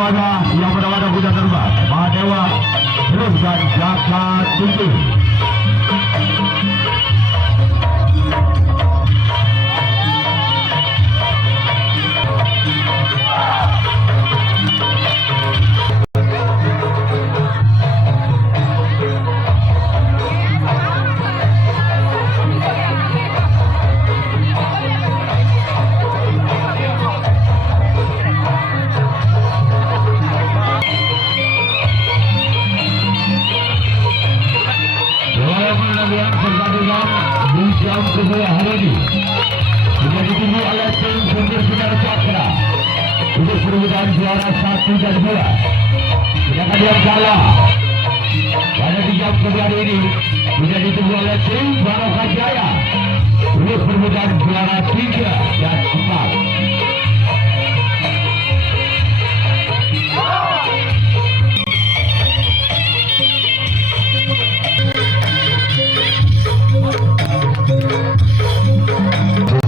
yang pada kuda terbang Mahadewa teruskan Jaka Tinggi. Di jam kedua hari ini sudah ditunggu oleh tim Sumber Sinar Cakra untuk perebutan juara 1 dan 2. Sedangkan yang kalah pada di jam kedua hari ini sudah ditunggu oleh tim Barokah Jaya untuk perebutan juara 3 dan 4.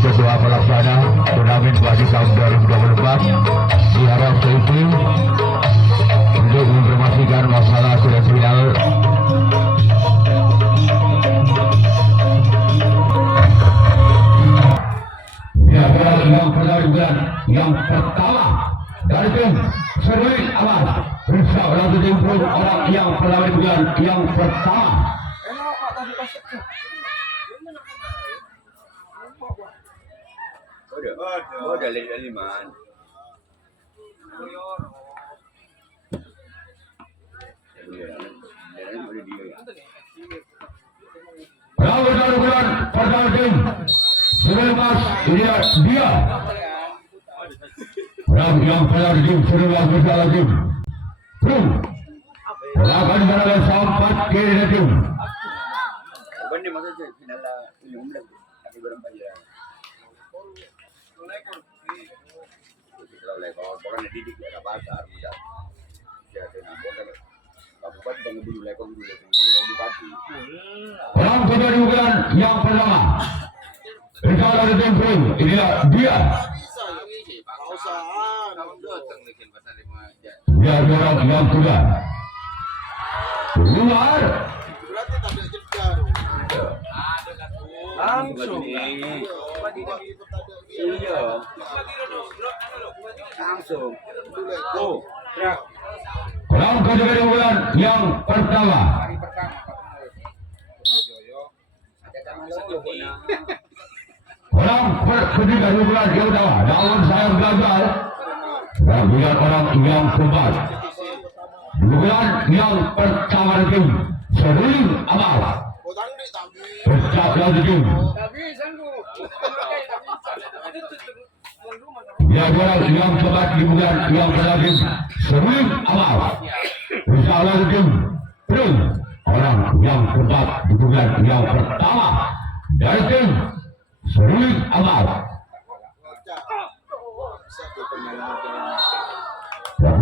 Ketua pelaksana turnamen Kuasi tahun 2024 diharap itu untuk menginformasikan masalah sudah final ya yang pertama yang pertama dari tim Serwin Aman bersama langsung diimprove orang yang pertama yang pertama. Oh, dari man. Bulan pertama tim Seremas dia yang pertama tim Seremas bersalah tim akan berada sampai kiri tim Bandi masa final umum lagi tapi berapa ya kalau lekor bukan didik ya pasar bisa jadi bukan kabupaten dengan dulu lekor dulu kabupaten orang kedua di bulan yang pertama Rizal dari tim Prim inilah dia dia orang yang kedua keluar langsung iya langsung oh ya orang kedua bulan yang pertama orang kedua bulan yang pertama daun saya gagal dan bulan orang yang keempat bulan yang pertama tim Serwin Amal bercakap lagi ya orang yang keempat di bulan yang pertama Serwin Amal bercakap lagi terus orang yang keempat di bulan yang pertama dari tim Serwin Amal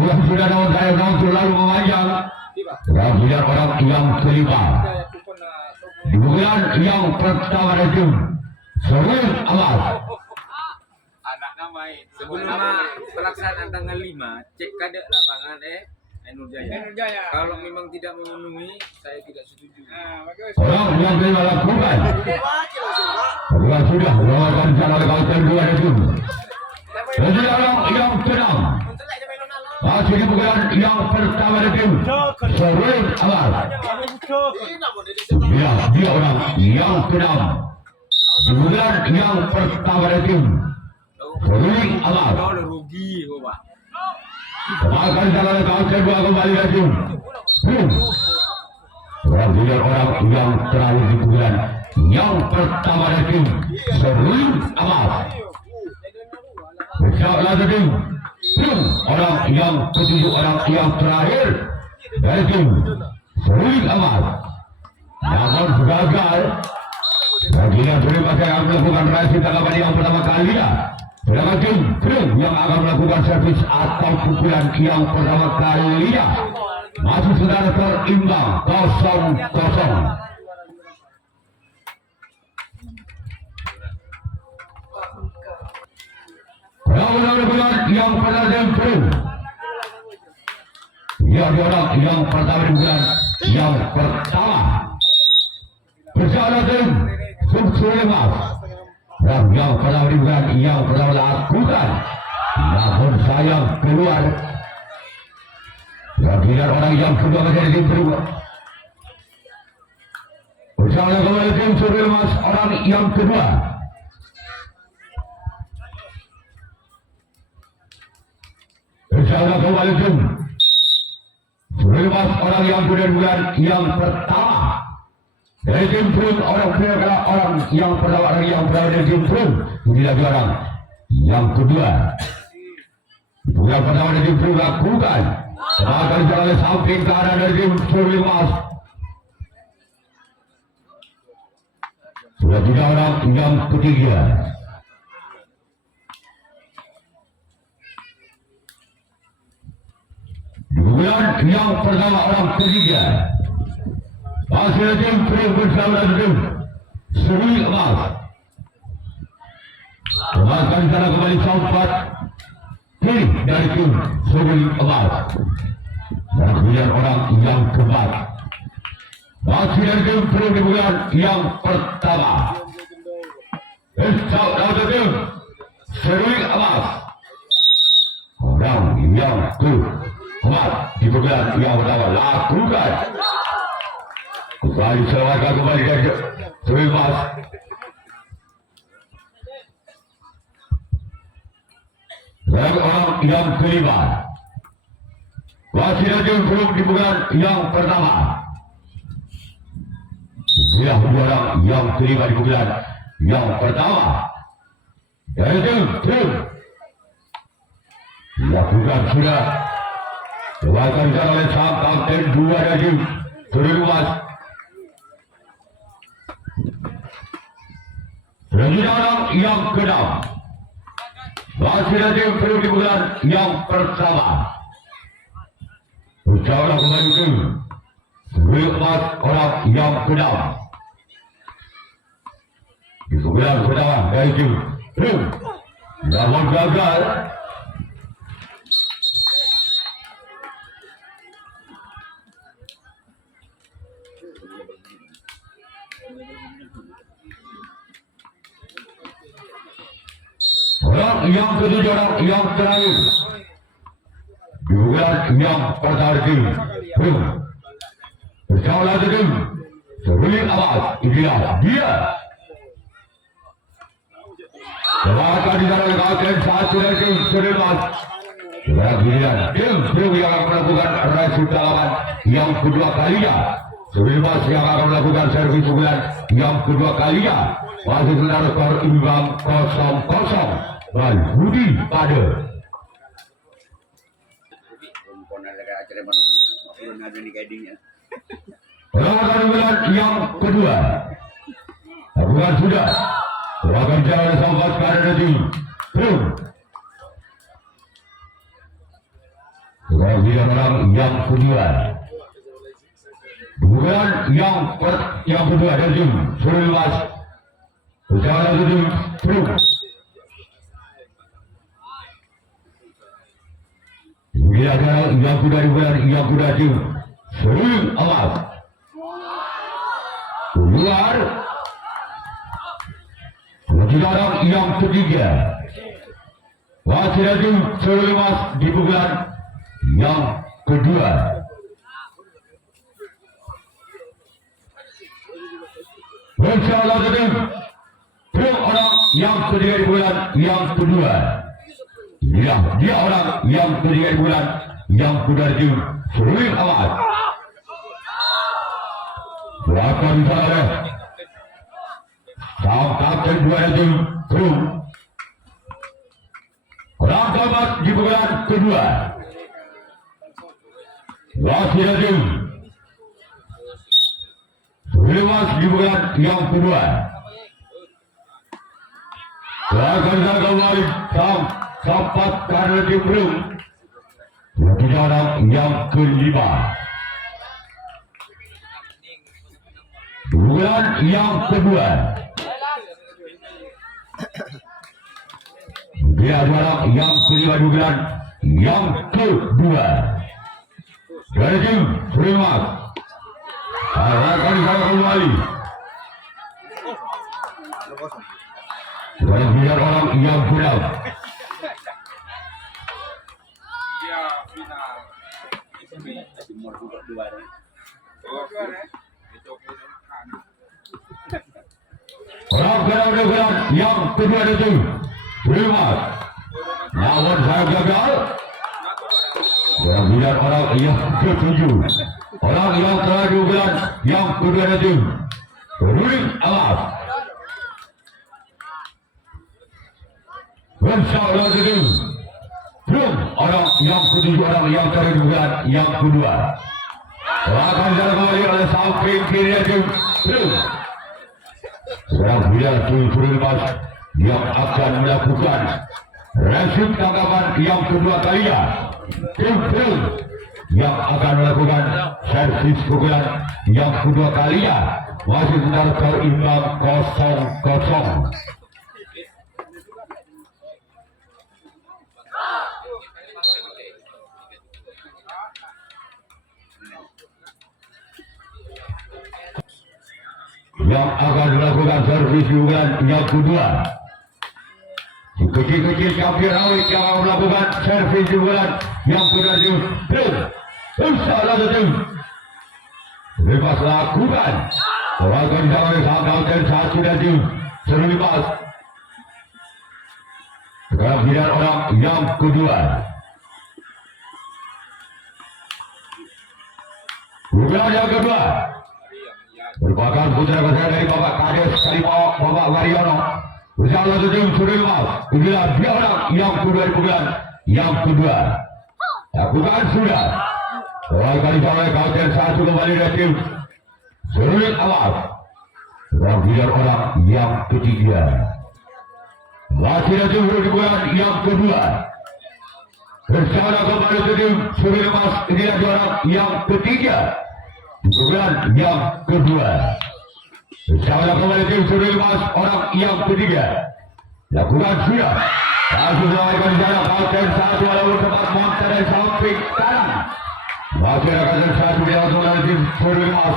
yang sudah daun saya lalu memanjang dan bulan orang yang kelima di bulan yang pertama itu Serwin Amal anak namai sebelum pelaksanaan tanggal 5 cek kadek lapangan Nurjaya. Kalau memang tidak memenuhi saya tidak setuju. Orang yang terima lakukan bukan sudah melakukan cara kalender 2 itu jadi orang yang tenang masih di bulan yang pertama itu Serwin Amal ya dia orang yang tenang di bulan yang pertama itu Serwin Amal rugi Pak. akan cara kalender 2 kembali lagi orang yang terakhir di bulan yang pertama itu Serwin Amal bersama tim orang yang ketujuh orang yang terakhir dari tim Serwin Amal namun gagal bagi yang terima kasih akan melakukan raisi tanggapan yang pertama kali ya sedangkan tim yang akan melakukan servis atau pukulan yang pertama kalinya masih saudara terimbang 0-0. Bulan yang pada tempur orang yang pertama di bulan yang pertama. Bersama tim Sukses Lemas. Yang pertama di bulan yang pertama lakukan. Namun sayang keluar. Dan orang yang kedua menjadi tim berubah. Bersama kembali tim Sukses Lemas orang yang kedua. Bersama kembali tim Sukses orang yang kedua bulan yang pertama. Dari tim Prum orang kedua orang yang pertama orang yang pertama dari tim Prum. Ini lagi orang yang kedua. Yang pertama dari tim Prum lakukan. Akan jalan samping kanan dari tim Sukses. Sudah 3 orang yang ketiga. Di bulan yang pertama orang ketiga. Hasil tim Prum bersama tim Seri Emas. Kembalikan sana kembali sempat tim dari tim Seri Emas. Dan kemudian orang yang keempat. Masih dari tim Prum di bulan yang pertama. Besok dari tim Seri Emas. Orang yang keempat di bulan yang pertama lakukan. Kembali selamatkan kembali dari Seri Emas. Dan orang yang kelima. Masih dari tim Prum di bulan yang pertama. Dia orang yang kelima di bulan yang pertama. Dari tim Prum. Lakukan sudah. Lakukan oleh sang kapten 2 dari tim Seri Emas. Dan orang yang ke-6. Masih dari tim Prum di bulan yang pertama. Ucapan kembali tim Seri Emas orang yang ke-6. Di bulan pertama dari tim Prum. Namun gagal. Orang yang ketujuh orang yang terakhir. Di bulan yang pertama tim Prum. Bersama lagi tim Seri Emas. Inilah dia. Selamatkan di dalam kapten 1 dari tim Seri Emas. Kemudian tim Prum yang akan melakukan race dalaman yang kedua kalinya. Seri Emas yang akan melakukan servis bulan yang kedua kalinya. Masih benar skor imbang 0-0. Budi pada. Perlawanan bulan yang kedua. Lakukan sudah. Lakukan jalan sampai kanan tim Prum. Kemudian orang yang kedua. Bukan yang kedua dari tim Seri Emas. Bersama tim Prum. Kemudian yang kedua di bulan yang kedua tim Seri Emas. Keluar. Kemudian yang ketiga. Masih dari tim Seri Emas di bulan yang kedua. Bersama tim Prum orang yang ketiga di bulan yang kedua. Dia orang yang ketiga di bulan yang kedua di Seri Emas. Berapa bisa oleh sang kapten 2 dari tim Prum. Orang keempat di bulan kedua. Masih dari tim Seri Emas di bulan yang kedua. Akan kembali sang sempat karena tim Prum. Orang yang kelima. Bulan yang kedua. Dia orang yang kelima di bulan yang kedua. dari tim Surimas. Akan disana kembali. Dari biar orang yang final. Iya, final. Nomor 22 nih. Oh, itu kan. Orang gerak yang kedua itu Surimas. Namun saya gagal. Dan biar orang yang ketujuh. Orang yang ke-12 yang kedua itu Ruling Amas. Bersama itu belum orang yang ketujuh, orang yang ke-12 yang kedua. Akan jalan kembali oleh samping kiri itu belum. Sekarang biar Surimas yang akan melakukan resim tanggapan yang kedua kalinya. Tim yang akan melakukan servis pukulan yang kedua kalinya. Masih sebentar terimbang 0-0. Yang akan melakukan servis pukulan yang kedua. Kecil-kecil kampion awet yang akan melakukan servis pukulan yang kedua itu Salah satu bebas lakukan. Orang jangan sangkal dan satu dan itu sebebas. Sekarang biar orang yang kedua. Pukulan yang kedua merupakan putra besar dari Bapak Kades Kalimau, Bapak Wariono. Bersama satu sebebas. Pukulan dia orang yang kedua di pukulan yang kedua. Lakukan sudah. Orang kali sampai kawasan satu kembali dari tim Surulit Awas. Sekarang biar orang yang ketiga. Masih ada tim bulan yang kedua. Bersama kembali dari tim Surulit Awas. Ini ada orang yang ketiga. Bulan yang kedua. Bersama kembali tim Surulit Awas. Orang yang ketiga. Lakukan sudah. Langsung melawaikan jarak kawasan satu walaupun tempat monster dari samping kanan. Masih akan satu di atas tim Surimas.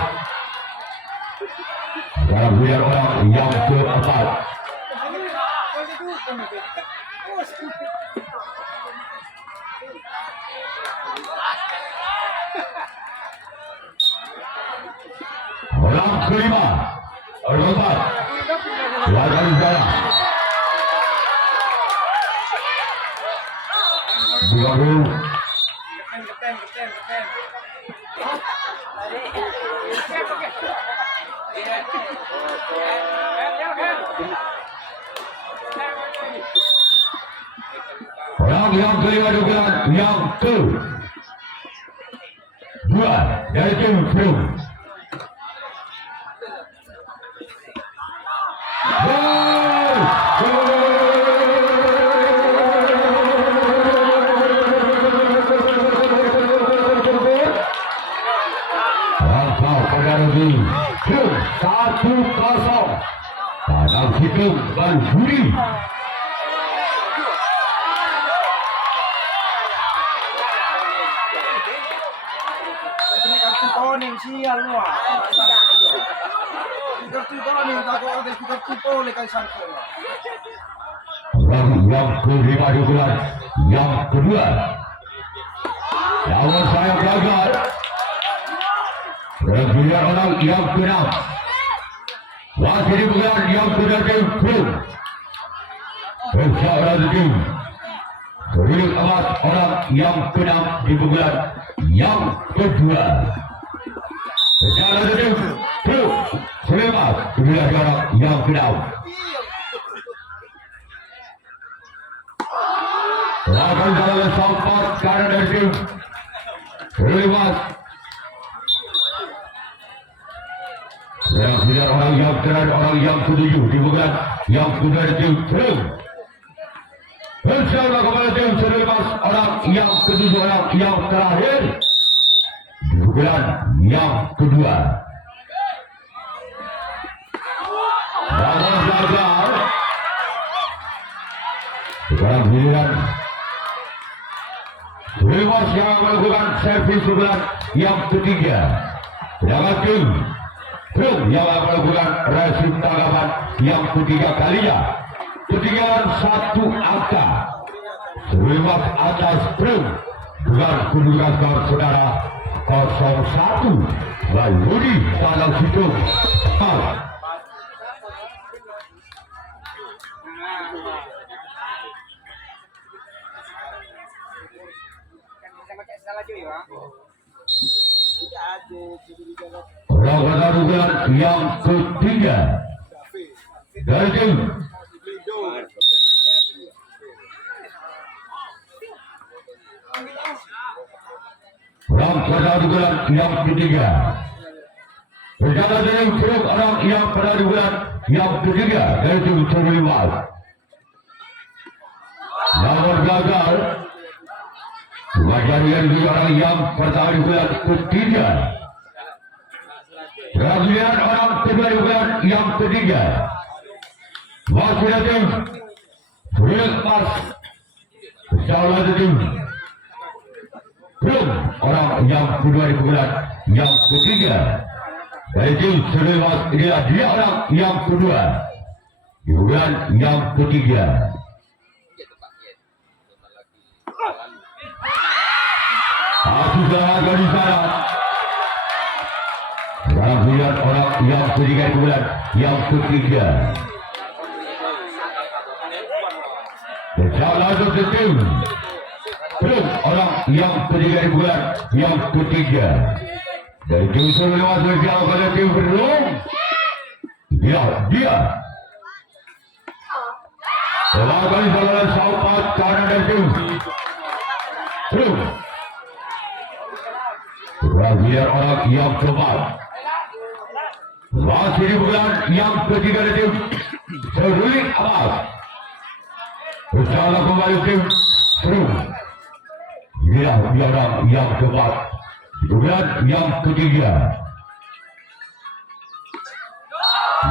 Sekarang biar orang yang keempat. Orang kelima, orang keempat. Lakukan jarak. Dulu. Orang yang kelima dukungan yang ke dua dari tim Film. Satu kosong. Padang Situng Balburi. Kartu kuning sial wah. Kartu kuning aku ada kartu kuning kan sangkut. Yang kelima dukungan yang kedua. Namun saya gagal. Biar orang yang keenam. Masih di bulan yang kedua tim Film. Bersama tim Surulit Amas orang yang keenam di bulan yang kedua. Bersama tim Film. Surulit Amas Surulit orang yang keenam. Lakukan salah sempat karena dari tim Surulit Amas. Yang tidak orang yang terakhir, orang yang ketujuh di bulan yang kedua tim Film. Bersama kepada tim Surulit Amas orang yang ketujuh, orang yang terakhir di bulan yang kedua. Namun gagal. Sekarang giliran Bebas yang melakukan servis pukulan yang ketiga. Sedangkan tim Truk yang melakukan resim tanggapan yang ketiga kalinya. Ketinggalan 1 angka. Bebas atas Truk dengan kedudukan skor saudara 0-1. Baludi Tanah Situng. Pertandingan yang ketiga dari tim pertandingan yang ketiga bersama dengan Truk orang yang pertandingan yang ketiga dari tim Terlibat. Namun gagal pertandingan orang yang pertandingan ketiga. Pertandingan orang pertandingan yang ketiga. Masih ada Terlibat bersama tim Truk orang yang kedua di bulan yang ketiga. Dari tim Terlibat dia orang yang kedua di bulan yang ketiga. Sudah dari sana. Dalam bulan orang yang ketiga di bulan yang ketiga. Bersama satu tim Truk orang yang ketiga di bulan yang ketiga. Dari tim Terlibat bersama pada tim Belum. Dia. Selamat kali saudara sahabat kanan dari tim Truk. Pertandingan orang yang keempat. Masih di bulan yang ketiga dari tim Seruling Abbas. Bersama kembali tim Truk. Dia orang yang keempat. Di bulan yang ketiga.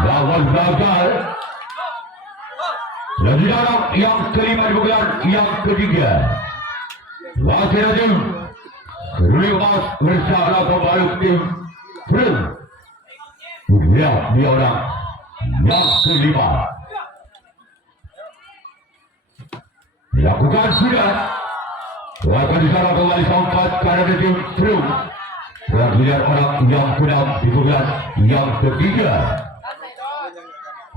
Lawan gagal. Dan di dalam yang kelima di bulan yang ketiga. Masih ada tim Seruling Abbas bersama kembali tim Truk. Dia orang yang kelima. Dilakukan sudah. Akan disana kembali sampai karena tim Truk. Pertandingan orang yang keenam di bulan yang ketiga.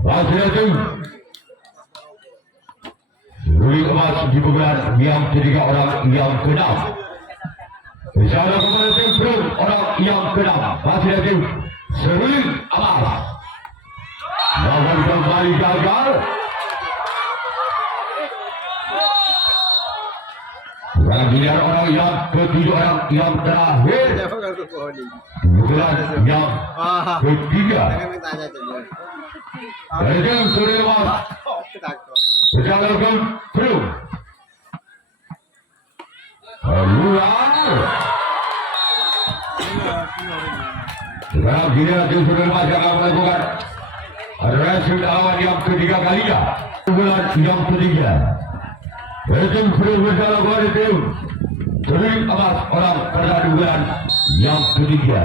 Masih ada tim Seruling Abbas di bulan yang ketiga orang yang keenam. Bersama kembali tim Truk orang yang keenam. Masih ada tim Seruling Abbas. Lawan kembali gagal. Pertandingan orang yang ketujuh orang yang terakhir. Bulan yang ketiga. Dari tim Seruling Abbas. Bersama tim Truk. Luar. Sekarang dia Seruling Abbas yang akan melakukan resim lawan yang ketiga kalinya. Bulan yang ketiga. Tim Truk bersama kembali tim Seruling Abbas orang pertandingan yang ketiga.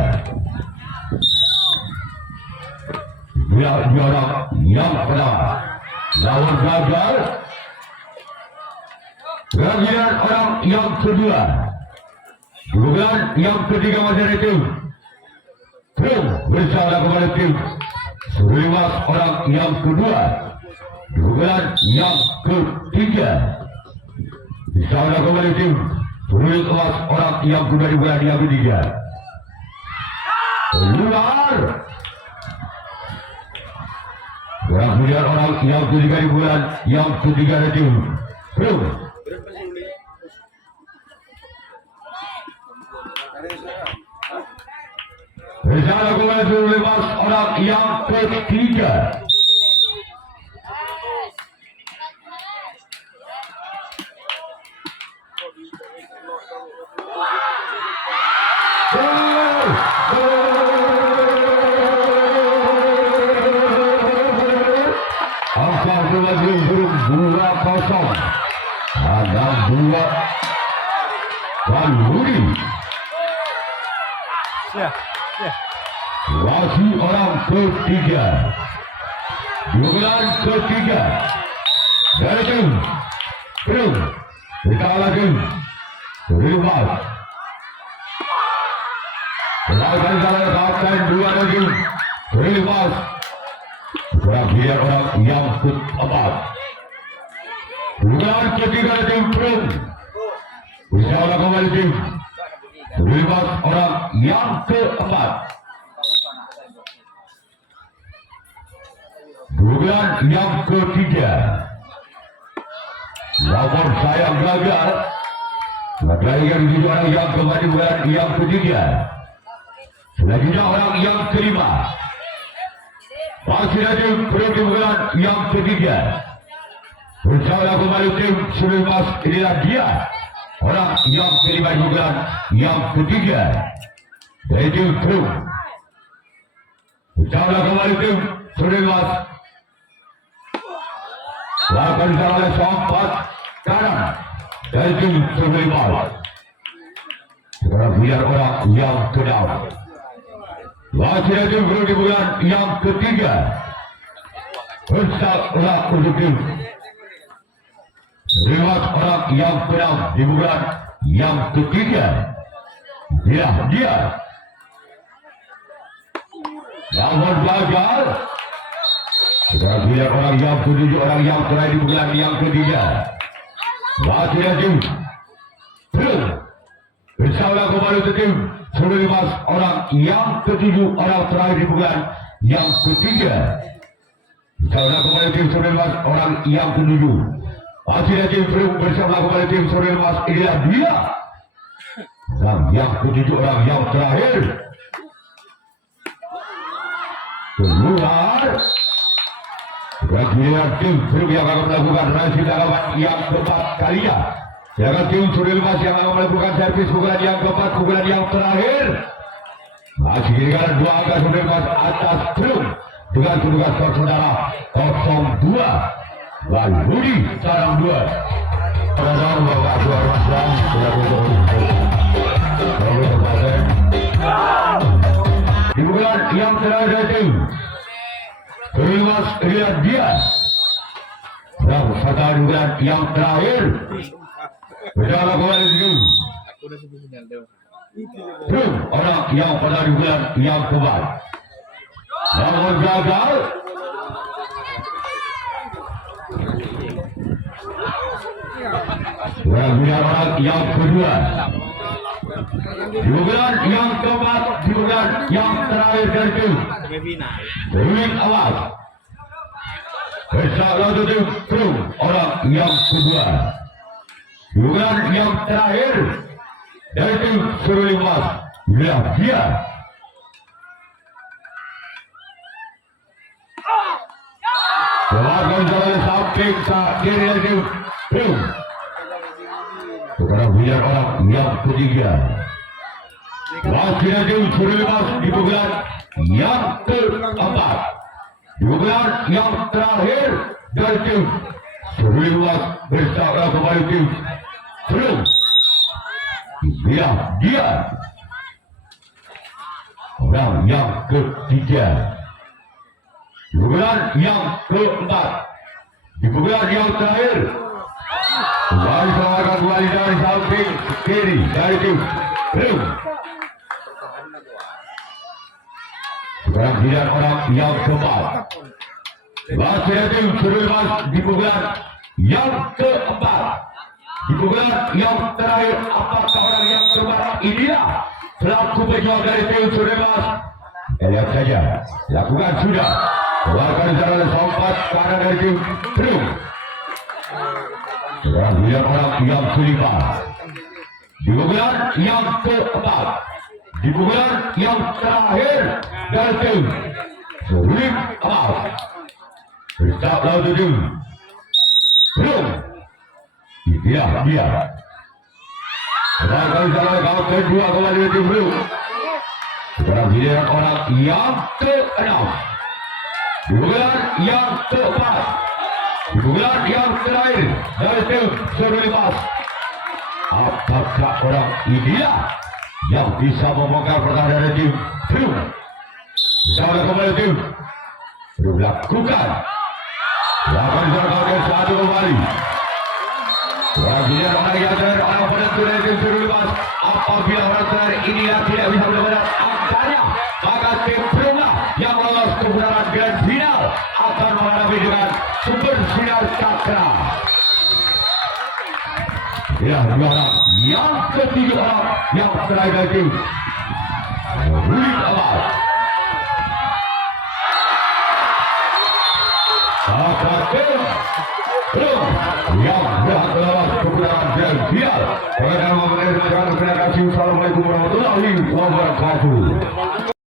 Dia orang yang pertama. Lawan gagal. Pertandingan orang yang kedua. Bulan yang ketiga masih ada tim Truk bersama kembali tim Seruling Abbas orang yang kedua. Bulan yang ketiga. Bersama kembali tim Seruling Abbas orang yang kedua di bulan yang ketiga. Luar. Pertandingan orang yang ketiga di bulan yang ketiga ada tim Truk. Bersama kembali Seruling Abbas orang yang ketiga. Angka belum 2-0. Ada 2 Walhuri. Wasit orang ketiga. Dugaan ketiga. Dari tim Perum. Kita lagi Rimas. Melakukan salah kapten dua lagi Rimas. Terakhir orang yang keempat. Dugaan ketiga dari tim Perum. Usaha kembali tim Rimas orang yang keempat. Dugaan yang ketiga. Lapor saya gagal. Melarikan diri orang yang kembali bulan yang ketiga. Selanjutnya orang yang kelima. Masih ada periode bulan yang ketiga. Bersama kembali tim Sulimas, inilah dia. Orang yang kelima di bulan yang ketiga. Dari tim Perum. Bersama kembali tim Sulimas. Lakukan oleh Sompat kanan dari tim Sulimas. Sekarang biar orang yang kedua. Masih ada tim Perum di bulan yang ketiga. Bersama untuk tim Sulimas orang yang kedua di bulan yang ketiga. Dia. Namun gagal. Sekarang biar orang yang ketujuh, orang yang terakhir di bulan yang ketiga. Masih ada tim Perum. Bersama kembali tim Sulimas orang yang ketujuh, orang terakhir di bulan yang ketiga. Bersama kembali tim Sulimas orang yang ketujuh. Masih ada tim Perum bersama kembali tim Sulimas, inilah dia. Orang yang ketujuh, orang yang terakhir. Keluar. Bagian tim Perum yang akan melakukan rasi lawan yang keempat kalinya. Sedangkan tim Sulimas yang akan melakukan servis pukulan yang keempat, pukulan yang terakhir. Masih kira-kira dua angka Sulimas atas Perum dengan kedudukan skor saudara 0-2. Walhuri sarang 2. Saudara Bapak Tuan Maslam sudah di pukulan yang terakhir tim Sulimas, lihat dia. Dan satu bulan yang terakhir. Berjalan kembali tim Perum orang yang pada di bulan yang keempat. Namun gagal. Berjalan orang yang kedua. Di bulan yang keempat, di bulan yang terakhir dari tim Perum awal. Bersama tim Perum orang yang kedua. Di bulan yang terakhir dari tim Sulimas, lihat dia. Keluarkan jalan samping kiri dari tim Perum. Sekarang biar orang yang ketiga. Masih ada tim Sulimas di bulan yang keempat. Di bulan yang terakhir dari tim Sulimas bersama kembali tim Perum. Dia orang yang ketiga. Di bulan yang keempat. Di bulan yang terakhir. Kembali seorang kembali dari samping kiri dari tim Perum. Sekarang biar orang yang keempat. Masih ada tim Sulimas di bulan yang keempat. Di bulan yang terakhir, apakah orang yang keempat inilah pelaku pejuang dari tim Sulimas? Lihat saja, lakukan sudah. Keluarkan secara sompat kanan dari tim Perum. Sekarang biar orang yang kelima. Di bulan yang keempat. Di bulan yang terakhir dari tim Sulimas. Bersama tim Perum. Dia. Sekarang salah kau kedua kembali dari tim Perum. Sekarang giliran orang yang ke-6. Di bulan yang ke-4. Di bulan yang terakhir dari tim Sulimas. Apakah orang inilah yang bisa membongkar pertahanan dari tim Belum bersama kembali tim belum lakukan lakukan diserahkan satu kembali Bagian orang yang terakhir orang pada turun tim suruh lepas apabila orang terakhir inilah tidak bisa mendapatkan angkanya maka tim Belumlah yang lolos ke putaran grand final akan menghadapi dengan super sinar cakra. Ya, juara yang ketiga orang yang terakhir tim Rulik Amal. Maka tim Belum yang berhak lolos ke putaran grand final. Oleh karena memenuhi dengan terima kasih. Assalamualaikum warahmatullahi wabarakatuh.